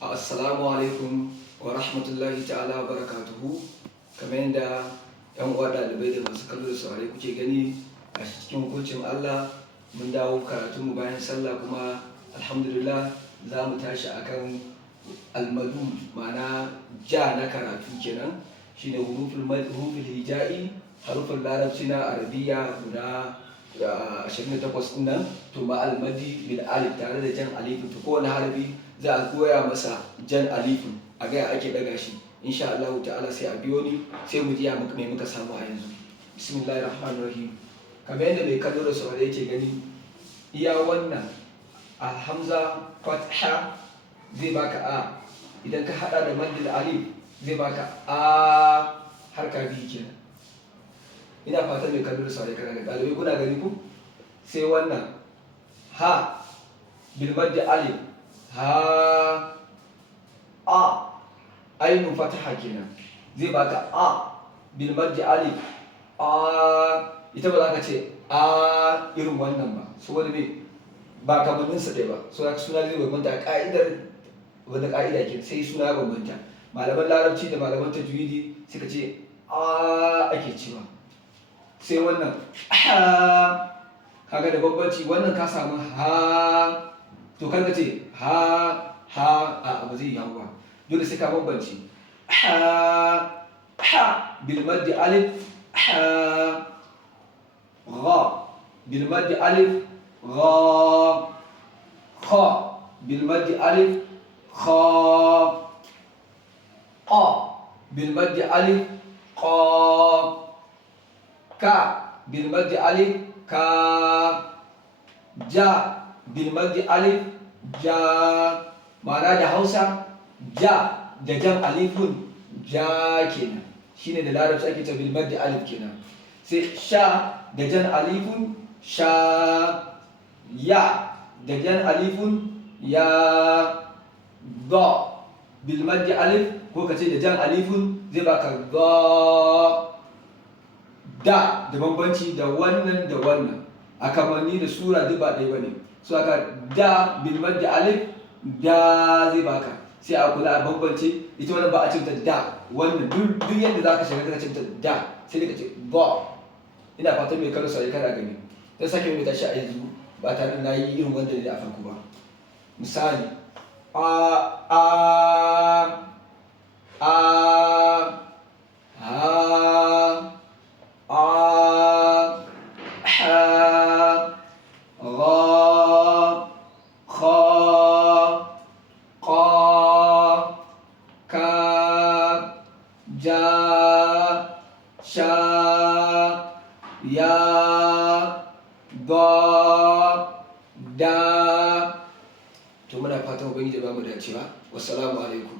Assalamu alaikum wa rahmatullahi ta'ala wa barakatuhu. Kamar yadda ‘yan uwa ɗalibai da masu kallo da saurare kuke gani a cikin hukuncin Allah mun dawo karatunmu bayan sallah kuma alhamdulillah za mu tashi akan almadu ma'ana ja na karatu kenan shine huruful hija'i harufin larabci na arabiya guda 28 ɗin nan to ma almadi bil alif tare da jan alifin to kowane harafi za a koya masa jan alifin a gaya ake daga shi insha Allah ta'ala sai a biyo ni sai mu ji ya mai muka samu a yanzu. Bismillahir rahmanir rahim. Kamar yadda mai kallo da saurare yake gani iya wannan alhamza fatha zai baka a, idan ka hada da maddil alif zai baka a harka biyu kenan. Ina fatan mai kallo da saurare kana da ɗalibai kuna gani ku sai wannan ha bil maddil alif ha a ainun fataha kenan zai baka a bil maddil alif a, ita ba za ka ce a irin wannan ba saboda me ba kamanninsa ɗaya ba suna zai bambanta a ka'idar wanda ka'ida ke sai suna ya bambanta. Malaman larabci da malaman tajwidi suka ce a ake cewa sai wannan ha kaga da bambanci wannan ka samu ha to kar ka ce ha a ba zai yawo ba dole sai ka bambanci ha bil maddi alif ha gha bil maddi alif gha kha bil maddi alif kha qa bil maddi alif qa ka bil maddi alif ka ja bil maddi alif ja ma'ana da Hausa ja da jan alifun ja kenan shine da larabci ake ta bil maddi alif kenan sai sha da jan alifun sha ya da jan alifun ya ga bil maddi alif ko kace da jan alifun zai baka ga da bambanci da wannan a kamanni da sura duk ba ɗaya bane so aka da bil maddi alif da zai baka sai a kula a bambance ita wannan ba a cinta da wannan duk yadda zaka shiga ka cinta da sai ka ce ba. Ina fatan mai karo sai kana gani dan sake mai tashi a yanzu ba tare da nayi irin wanda ne a farko ba. Misali a a a ha a ha gha kha qa ka ja sha ya ga da. To muna fatan ubangiji ba mu dacewa. Wassalamu alaikum.